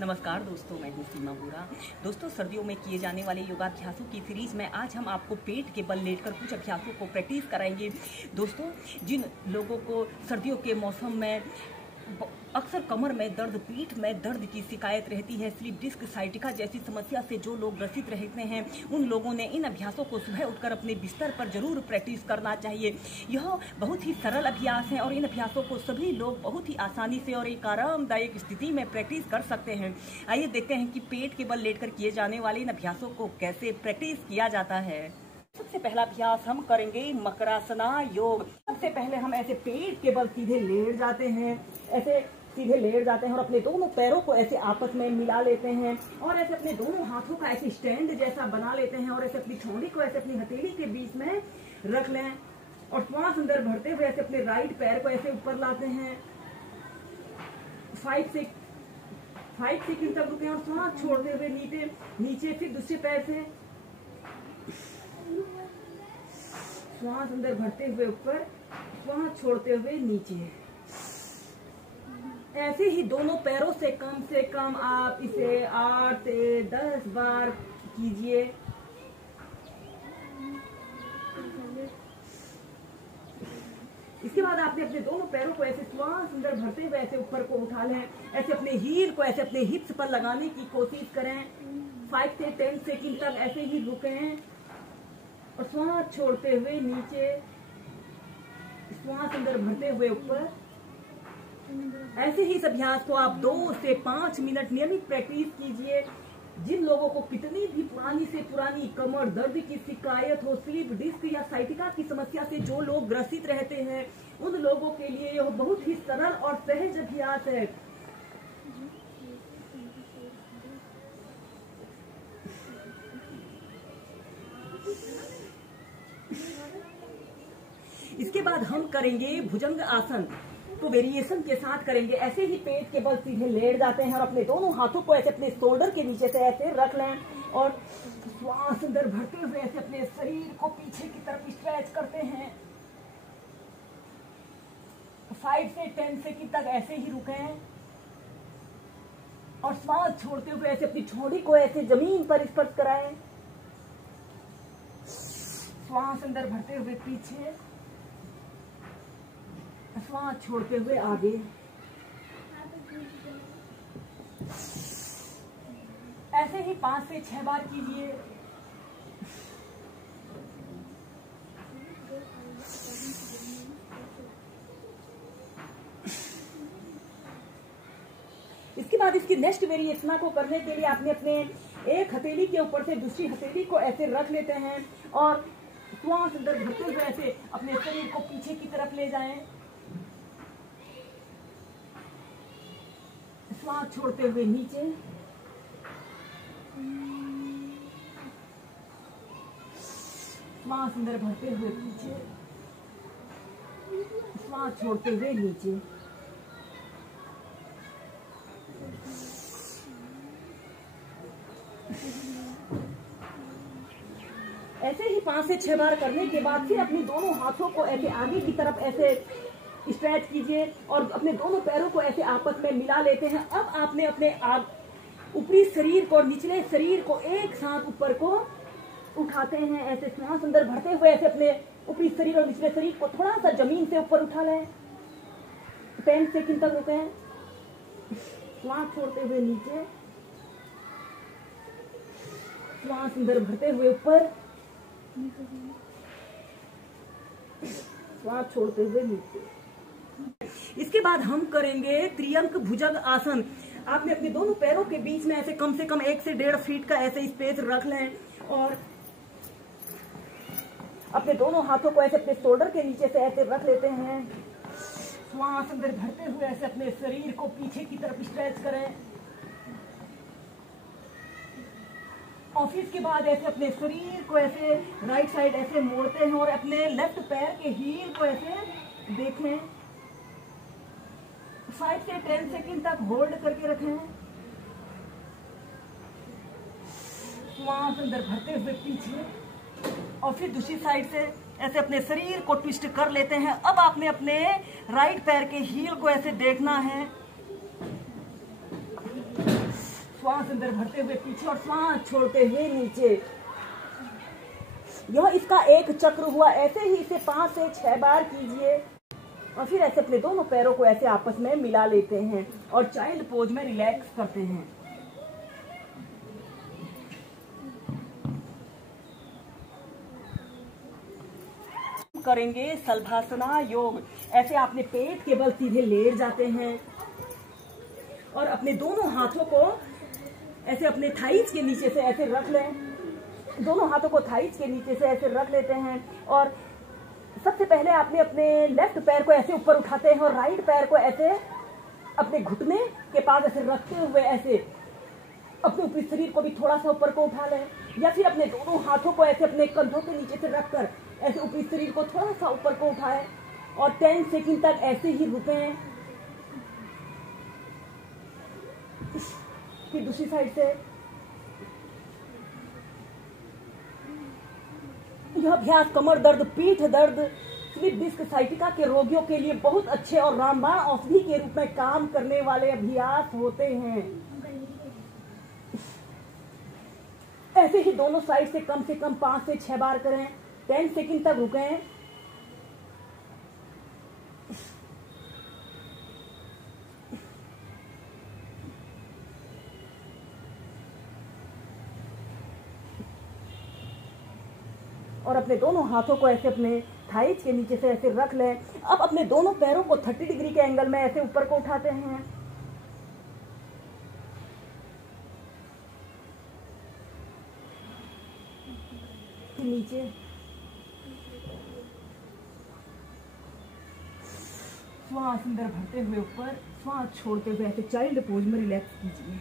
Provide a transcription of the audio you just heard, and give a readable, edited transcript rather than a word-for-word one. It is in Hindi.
नमस्कार दोस्तों, मैं हूँ सीमा बोरा। दोस्तों, सर्दियों में किए जाने वाले योगाभ्यासों की सीरीज में आज हम आपको पेट के बल लेटकर कुछ अभ्यासों को प्रैक्टिस कराएंगे। दोस्तों, जिन लोगों को सर्दियों के मौसम में अक्सर कमर में दर्द, पीठ में दर्द की शिकायत रहती है, स्लिप डिस्क, साइटिका जैसी समस्या से जो लोग ग्रसित रहते हैं, उन लोगों ने इन अभ्यासों को सुबह उठकर अपने बिस्तर पर जरूर प्रैक्टिस करना चाहिए। यह बहुत ही सरल अभ्यास है और इन अभ्यासों को सभी लोग बहुत ही आसानी से और एक आरामदायक स्थिति में प्रैक्टिस कर सकते हैं। आइए देखते हैं कि पेट के बल लेटकर किए जाने वाले इन अभ्यासों को कैसे प्रैक्टिस किया जाता है। सबसे पहला अभ्यास हम करेंगे मकरासना योग। सबसे पहले हम ऐसे पेट के बल सीधे लेट जाते हैं, ऐसे सीधे लेट जाते हैं और अपने दोनों पैरों को ऐसे आपस में मिला लेते हैं और ऐसे अपने दोनों हाथों का ऐसे स्टैंड जैसा बना लेते हैं और ऐसे अपनी ठोड़ी को ऐसे अपनी हथेली के बीच में रख लें और श्वास अंदर भरते हुए ऐसे अपने राइट पैर को ऐसे ऊपर लाते हैं। 5 सेकंड तक रुके और श्वास छोड़ते हुए नीचे फिर दूसरे पैर से श्वास अंदर भरते हुए ऊपर, श्वास छोड़ते हुए नीचे। ऐसे ही दोनों पैरों से कम आप इसे 8 से 10 बार कीजिए। इसके बाद आपने अपने दोनों पैरों को ऐसे श्वास अंदर भरते हुए ऐसे ऊपर को उठा लें। ऐसे अपने हील को ऐसे अपने हिप्स पर लगाने की कोशिश करें। 5 से 10 सेकंड तक ऐसे ही रुकें और श्वास छोड़ते हुए नीचे, श्वास अंदर भरते हुए ऊपर। ऐसे ही इस अभ्यास को आप 2 से 5 मिनट नियमित प्रैक्टिस कीजिए। जिन लोगों को कितनी भी पुरानी से पुरानी कमर दर्द की शिकायत हो, स्लिप डिस्क या साइटिका की समस्या से जो लोग ग्रसित रहते हैं, उन लोगों के लिए यह बहुत ही सरल और सहज अभ्यास है। इसके बाद हम करेंगे भुजंग आसन। तो वेरिएशन के साथ करेंगे। ऐसे ही पेट के बल सीधे लेट जाते हैं और अपने दोनों हाथों को ऐसे अपने शोल्डर के नीचे से ऐसे रख लें और श्वास अंदर भरते हुए ऐसे अपने शरीर को पीछे की तरफ स्ट्रेच करते हैं। 5 से 10 सेकंड तक ऐसे ही रुकें और श्वास छोड़ते हुए ऐसे अपनी ठोड़ी को ऐसे जमीन पर स्पर्श कराएं। श्वास अंदर भरते हुए पीछे, श्वास छोड़ते हुए आगे। ऐसे ही 5 से 6 बार कीजिए। इसके बाद इसकी नेक्स्ट वेरिएशन को करने के लिए आपने अपने एक हथेली के ऊपर से दूसरी हथेली को ऐसे रख लेते हैं और श्वास अंदर भरते हुए ऐसे अपने शरीर को पीछे की तरफ ले जाएं। श्वास छोड़ते हुए नीचे, श्वास अंदर भरते हुए पीछे, श्वास छोड़ते हुए नीचे। ऐसे ही 5 से 6 बार करने के बाद फिर अपनी दोनों हाथों को ऐसे आगे की तरफ ऐसे स्ट्रेच कीजिए और अपने दोनों पैरों को ऐसे आपस में मिला लेते हैं। अब आपने अपने ऊपरी शरीर को और निचले शरीर को एक साथ ऊपर को उठाते हैं। ऐसे श्वास अंदर भरते हुए ऐसे अपने ऊपरी शरीर और निचले शरीर को थोड़ा सा जमीन से ऊपर उठा लें। 10 सेकंड तक रुकें। श्वास छोड़ते हुए नीचे, श्वास अंदर भरते हुए ऊपर, श्वास छोड़ते हुए नीचे। इसके बाद हम करेंगे त्रियंक भुजंग आसन। आपने अपने दोनों पैरों के बीच में ऐसे कम से कम 1 से 1.5 फीट का ऐसे स्पेस रख लें और अपने दोनों हाथों को ऐसे अपने शोल्डर के नीचे से ऐसे रख लेते हैं। श्वास अंदर भरते हुए ऐसे अपने शरीर को पीछे की तरफ स्ट्रेच करें और इसके बाद ऐसे अपने शरीर को ऐसे राइट साइड ऐसे मोड़ते हैं और अपने लेफ्ट पैर के हील को ऐसे देखें। 5 से 10 सेकंड तक होल्ड करके रखें। श्वास अंदर भरते हुए पीछे और फिर दूसरी साइड से ऐसे अपने शरीर को ट्विस्ट कर लेते हैं। अब आपने अपने राइट पैर के हील को ऐसे देखना है श्वास अंदर भरते हुए पीछे और श्वास छोड़ते हुए नीचे। यह इसका एक चक्र हुआ। ऐसे ही इसे 5 से 6 बार कीजिए और फिर ऐसे अपने दोनों पैरों को ऐसे आपस में मिला लेते हैं और चाइल्ड पोज में रिलैक्स करते हैं। करेंगे सल्भासना योग। ऐसे अपने पेट के बल सीधे लेट जाते हैं और अपने दोनों हाथों को ऐसे अपने थाइज के नीचे से ऐसे रख लें। दोनों हाथों को थाइज के नीचे से ऐसे रख लेते हैं और सबसे पहले आपने अपने लेफ्ट पैर को ऐसे ऊपर उठाते हैं और राइट पैर को ऐसे अपने घुटने के पास ऐसे रखते हुए ऐसे अपने ऊपरी शरीर को भी थोड़ा सा ऊपर को उठा लें, या फिर अपने दोनों हाथों को ऐसे अपने कंधों के नीचे से रखकर ऐसे ऊपरी शरीर को थोड़ा सा ऊपर को उठाएं और 10 सेकंड तक ऐसे ही रुकें। फिर दूसरी साइड से। यह अभ्यास कमर दर्द, पीठ दर्द, स्लिप डिस्क साइटिका के रोगियों के लिए बहुत अच्छे और रामबाण औषधि के रूप में काम करने वाले अभ्यास होते हैं। ऐसे ही दोनों साइड से कम 5 से 6 बार करें। 10 सेकंड तक रुकें। और अपने दोनों हाथों को ऐसे अपने थाइज के नीचे से ऐसे रख लें। अब अपने दोनों पैरों को 30 डिग्री के एंगल में ऐसे ऊपर को उठाते हैं। नीचे श्वास अंदर भरते हुए ऊपर, श्वास छोड़ते हुए ऐसे चाइल्ड पोज में रिलैक्स कीजिए।